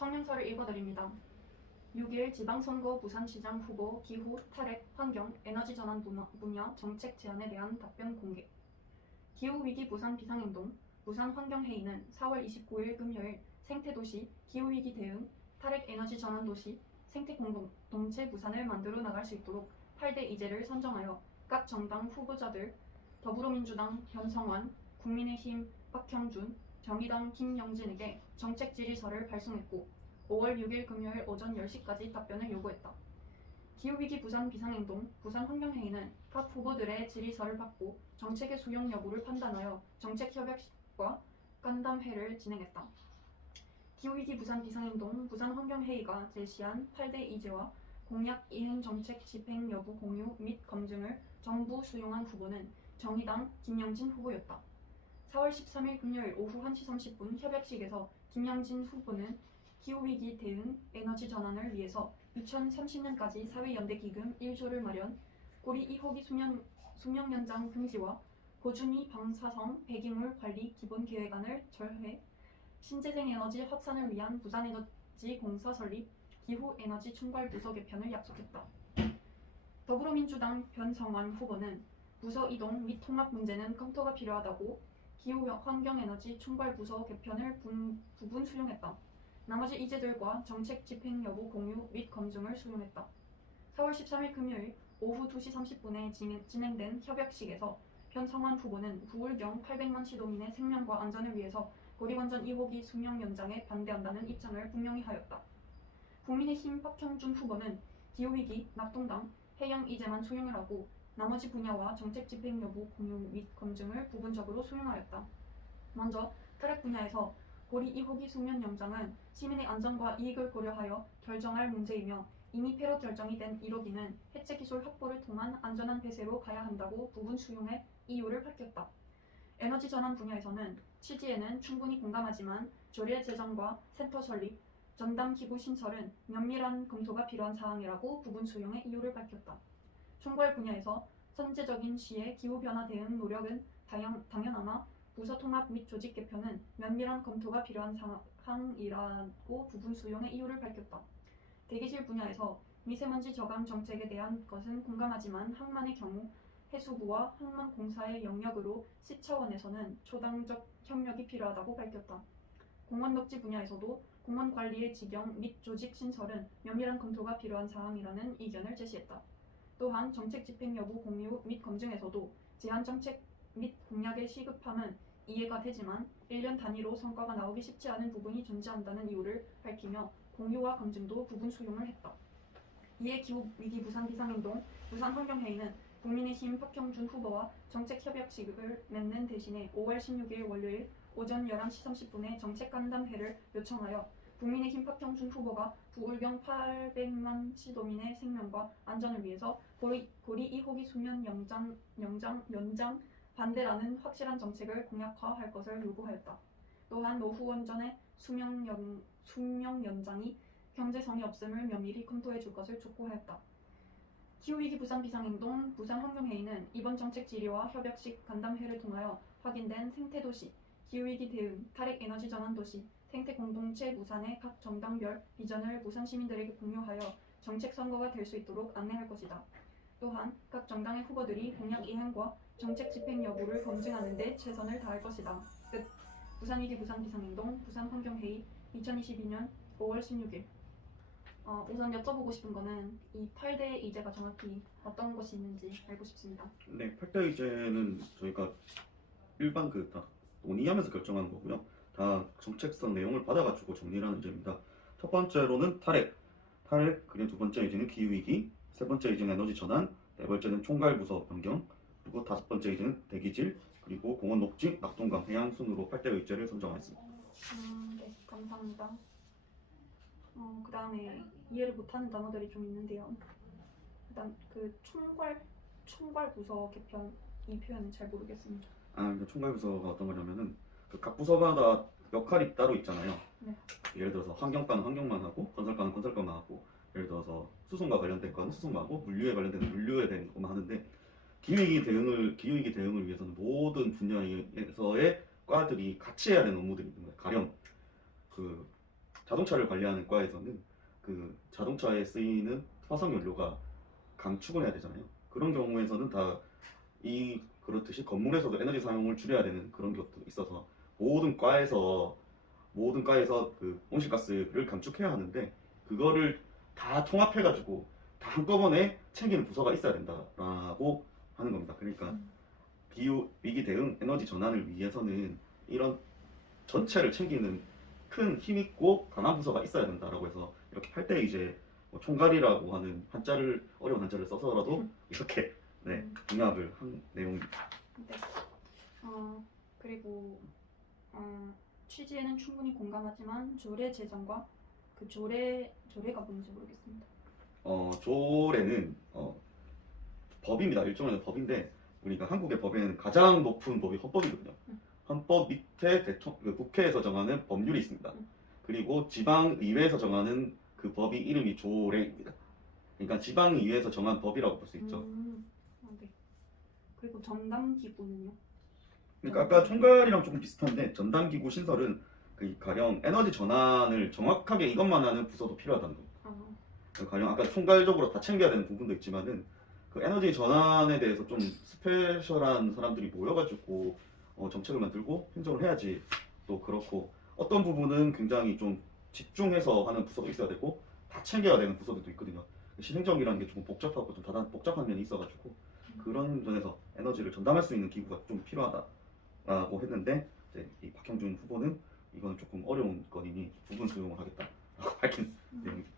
성명서를 읽어드립니다. 6일 지방선거 부산시장 후보 기후, 탈핵, 환경, 에너지 전환 분야 정책 제안에 대한 답변 공개. 기후위기 부산 비상행동 부산 환경회의는 4월 29일 금요일 생태도시, 기후위기 대응, 탈핵 에너지 전환 도시, 생태공동체 부산을 만들어 나갈 수 있도록 8대 이제를 선정하여 각 정당 후보자들 더불어민주당 변성환, 국민의힘 박형준, 정의당 김영진에게 정책 질의서를 발송했고 5월 6일 금요일 오전 10시까지 답변을 요구했다. 기후위기 부산 비상행동 부산 환경회의는 각 후보들의 질의서를 받고 정책의 수용 여부를 판단하여 정책협약과 간담회를 진행했다. 기후위기 부산 비상행동 부산 환경회의가 제시한 8대 이제와 공약 이행 정책 집행 여부 공유 및 검증을 전부 수용한 후보는 정의당 김영진 후보였다. 4월 13일 금요일 오후 1시 30분 협약식에서 김영진 후보는 기후위기 대응 에너지 전환을 위해서 2030년까지 사회연대기금 1조를 마련, 고리 2호기 수명 연장 금지와 고준위 방사성 배기물 관리 기본계획안을 절회, 신재생에너지 확산을 위한 부산에너지공사 설립, 기후에너지 총괄부서 개편을 약속했다. 더불어민주당 변성환 후보는 부서 이동 및 통합 문제는 검토가 필요하다고 기후환경에너지 총괄부서 개편을 부분 수용했다. 나머지 이제들과 정책 집행 여부 공유 및 검증을 수용했다. 4월 13일 금요일 오후 2시 30분에 진행된 협약식에서 변성환 후보는 부울경 800만 시도민의 생명과 안전을 위해서 고리원전 2호기 수명 연장에 반대한다는 입장을 분명히 하였다. 국민의힘 박형준 후보는 기후위기, 낙동강, 해양 이제만 수용을 하고 나머지 분야와 정책 집행 여부 공유 및 검증을 부분적으로 수용하였다. 먼저 탈핵 분야에서 고리 2호기 수면 연장은 시민의 안전과 이익을 고려하여 결정할 문제이며 이미 패러 결정이 된 1호기는 해체 기술 확보를 통한 안전한 폐쇄로 가야 한다고 부분 수용해 이유를 밝혔다. 에너지 전환 분야에서는 취지에는 충분히 공감하지만 조례 제정과 센터 설립, 전담 기구 신설은 면밀한 검토가 필요한 사항이라고 부분 수용해 이유를 밝혔다. 총괄 분야에서 선제적인 시의 기후변화 대응 노력은 당연하나 부서 통합 및 조직 개편은 면밀한 검토가 필요한 사항이라고 부분 수용의 이유를 밝혔다. 대기질 분야에서 미세먼지 저감 정책에 대한 것은 공감하지만 항만의 경우 해수부와 항만공사의 영역으로 시 차원에서는 초당적 협력이 필요하다고 밝혔다. 공원 녹지 분야에서도 공원 관리의 지경 및 조직 신설은 면밀한 검토가 필요한 사항이라는 의견을 제시했다. 또한 정책 집행 여부 공유 및 검증에서도 제한 정책 및 공약의 시급함은 이해가 되지만 1년 단위로 성과가 나오기 쉽지 않은 부분이 존재한다는 이유를 밝히며 공유와 검증도 부분 수용을 했다. 이에 기후위기 부산 비상행동 부산 환경회의는 국민의힘 박형준 후보와 정책협약식을 맺는 대신에 5월 16일 월요일 오전 11시 30분에 정책간담회를 요청하여 국민의힘 박형준 후보가 부울경 800만 시도민의 생명과 안전을 위해서 고리 2호기 수면 연장 반대라는 확실한 정책을 공약화할 것을 요구하였다. 또한 노후원전의 수명 연장이 경제성이 없음을 면밀히 검토해 줄 것을 촉구하였다. 기후위기 부산 비상행동 부산 환경회의는 이번 정책 질의와 협약식 간담회를 통하여 확인된 생태도시, 기후위기 대응, 탈핵 에너지 전환 도시, 생태공동체 부산의 각 정당별 비전을 부산 시민들에게 공유하여 정책 선거가 될 수 있도록 안내할 것이다. 또한 각 정당의 후보들이 공약 이행과 정책 집행 여부를 검증하는 데 최선을 다할 것이다. 끝. 부산위기 부산 비상행동 부산 환경회의 2022년 5월 16일. 우선 여쭤보고 싶은 거는 이 8대 이제가 정확히 어떤 것이 있는지 알고 싶습니다. 네, 8대 이제는 저희가 일반 다 논의하면서 결정하는 거고요. 다 정책성 내용을 받아가지고 정리를 하는 이제입니다. 첫 번째로는 탈핵, 그리고 두 번째 이제는 기후위기, 세 번째 이제는 에너지 전환, 네 번째는 총괄부서 변경, 그리고 다섯 번째 이제는 대기질, 그리고 공원 녹지, 낙동강, 해양 순으로 8대 의제를 선정하였습니다. 네, 감사합니다. 그 다음에 이해를 못하는 단어들이 좀 있는데요. 일단 그 총괄부서 개편 이 표현은 잘 모르겠습니다. 그러니까 총괄부서가 어떤 거냐면은 각 부서마다 역할이 따로 있잖아요. 네. 예를 들어서 환경과는 환경만 하고 건설과는 건설과만 하고 예를 들어서 수송과 관련된 과는 수송만 하고 물류에 관련된 물류에 대한 것만 하는데 기후위기 대응을 위해서는 모든 분야에서의 과들이 같이 해야 되는 업무들이 있는 거예요. 가령 자동차를 관리하는 과에서는 그 자동차에 쓰이는 화석 연료가 감축을 해야 되잖아요. 그런 경우에서는 다 이 그렇듯이 건물에서도 에너지 사용을 줄여야 되는 그런 것도 있어서 모든 과에서 그 온실가스를 감축해야 하는데 그거를 다 통합해가지고 다 한꺼번에 챙기는 부서가 있어야 된다라고 하는 겁니다. 그러니까 기후 위기 대응 에너지 전환을 위해서는 이런 전체를 챙기는 큰 힘있고 강한 부서가 있어야 된다라고 해서 이렇게 할 때 이제 뭐 총괄이라고 하는 한자를 어려운 한자를 써서라도 이렇게 네, 공약을 한 내용입니다. 네. 그리고 취지에는 충분히 공감하지만 조례 제정과 그 조례가 뭔지 모르겠습니다. 조례는 법입니다. 일종의 법인데 우리가 한국의 법에는 가장 높은 법이 헌법이거든요. 헌법 밑에 국회에서 정하는 법률이 있습니다. 그리고 지방의회에서 정하는 그 법이 이름이 조례입니다. 그러니까 지방의회에서 정한 법이라고 볼 수 있죠. 네. 그리고 전담기구는요? 그러니까 아까 총괄이랑 조금 비슷한데 전담기구 신설은 그 가령 에너지 전환을 정확하게 이것만 하는 부서도 필요하다는 겁니다. 가령 아까 총괄적으로 다 챙겨야 되는 부분도 있지만은 그 에너지 전환에 대해서 좀 스페셜한 사람들이 모여가지고 정책을 만들고 행정을 해야지 또 그렇고 어떤 부분은 굉장히 좀 집중해서 하는 부서도 있어야 되고 다 챙겨야 되는 부서들도 있거든요. 시행정이라는 게 조금 복잡하고 좀 복잡한 면이 있어가지고 그런 점에서 에너지를 전담할 수 있는 기구가 좀 필요하다라고 했는데 이제 이 박형준 후보는 이건 조금 어려운 건이니 부분 수용을 하겠다라고 밝힌 내용입니다.